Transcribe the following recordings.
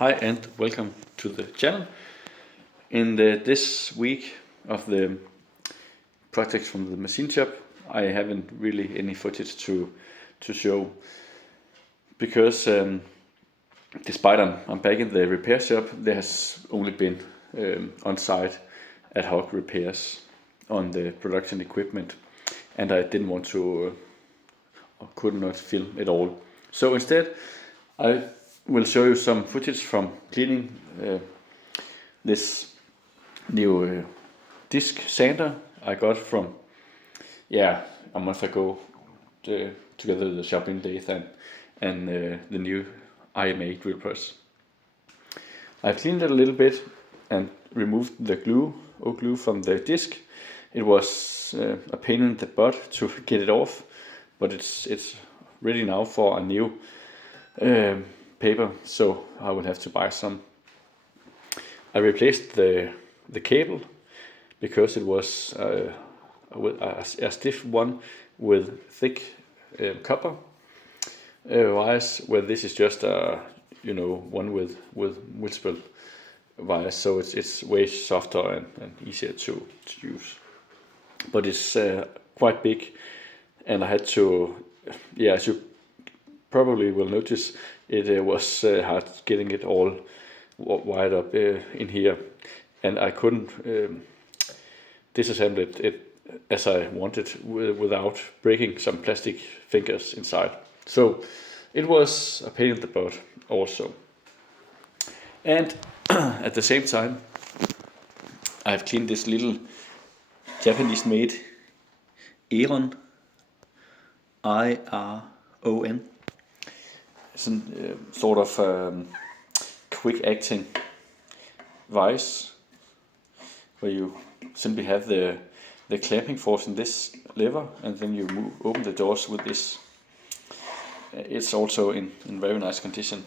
Hi and welcome to the channel. In this week of the projects from the machine shop, I haven't really any footage to show because despite I'm back in the repair shop, there has only been on-site ad hoc repairs on the production equipment, and I didn't want to or could not film it all. So instead, I will show you some footage from cleaning this new disc sander I got from a month ago, together with the shopping Lathe and the new IMA drill press. I've cleaned it a little bit and removed the glue from the disc. It was a pain in the butt to get it off, but it's ready now for a new paper, so I will have to buy some. I replaced the cable because it was a stiff one with thick copper wires, where this is just one with multiple wires, so it's way softer and easier to use. But it's quite big, and I had to, as you probably will notice, it was hard getting it all wired up in here, and I couldn't disassemble it as I wanted without breaking some plastic fingers inside. So it was a pain in the butt also. And at the same time, I've cleaned this little Japanese-made ERON, IRON. It's a sort of quick-acting vise, where you simply have the clamping force in this lever, and then you open the doors with this. It's also in very nice condition.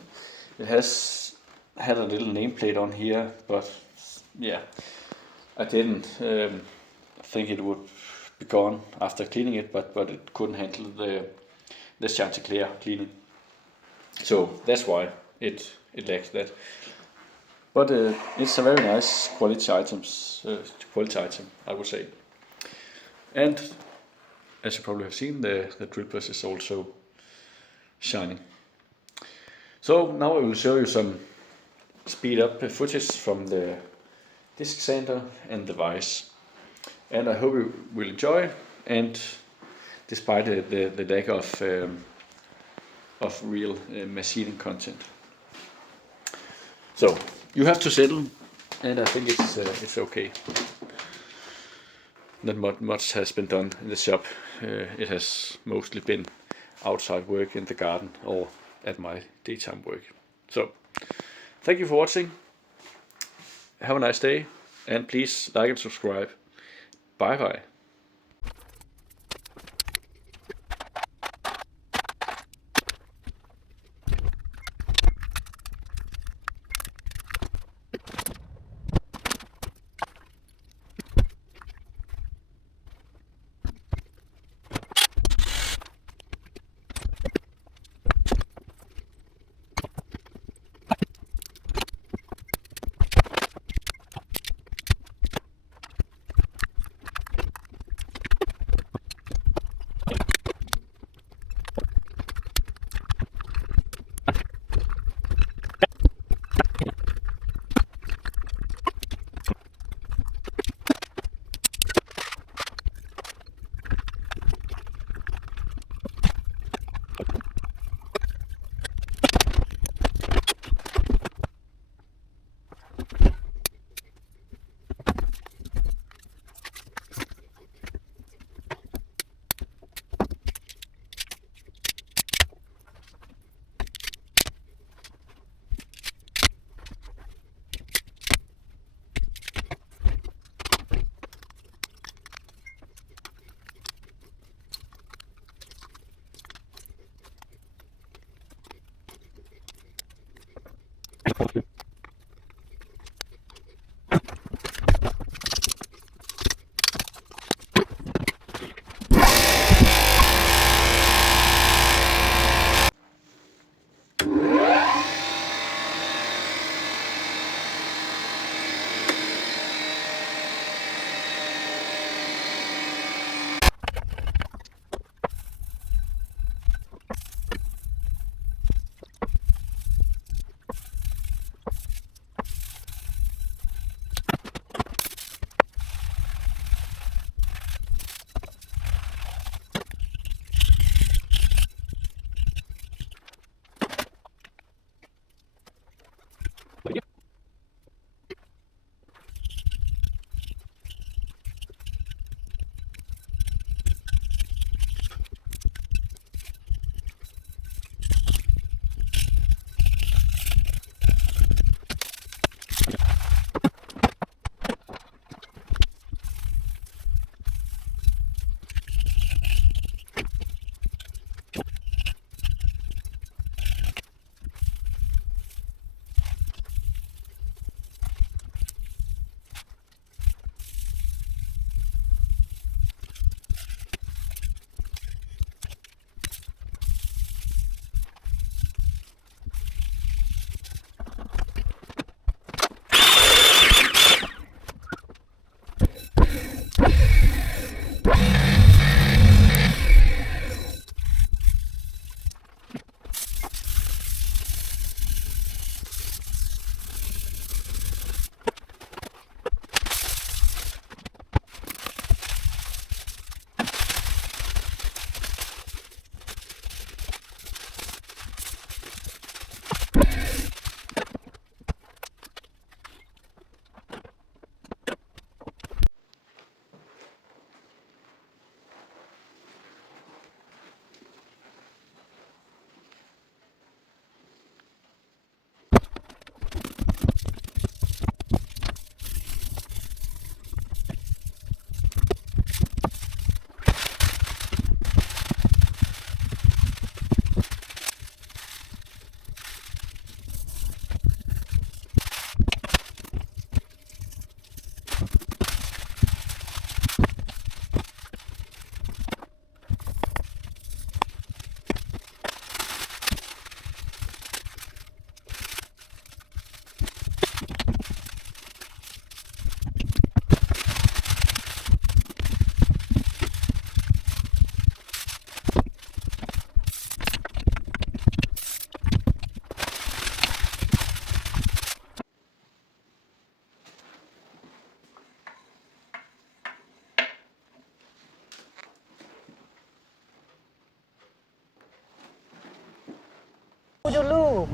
It has had a little nameplate on here, but I didn't think it would be gone after cleaning it, but it couldn't handle the Chanticleer cleaning. So that's why it lacks that. But it's a very nice quality item, I would say. And as you probably have seen, the drill press is also shining. So now I will show you some speed up footage from the disc sander and the vise. And I hope you will enjoy, and despite the lack of real machining content. So you have to settle, and I think it's okay. Not much has been done in the shop. It has mostly been outside work in the garden or at my daytime work. So thank you for watching. Have a nice day, and please like and subscribe. Bye bye.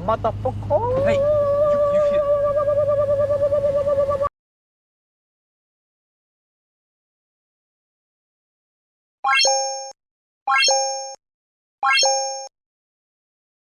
motherfucker. Hey, you hit.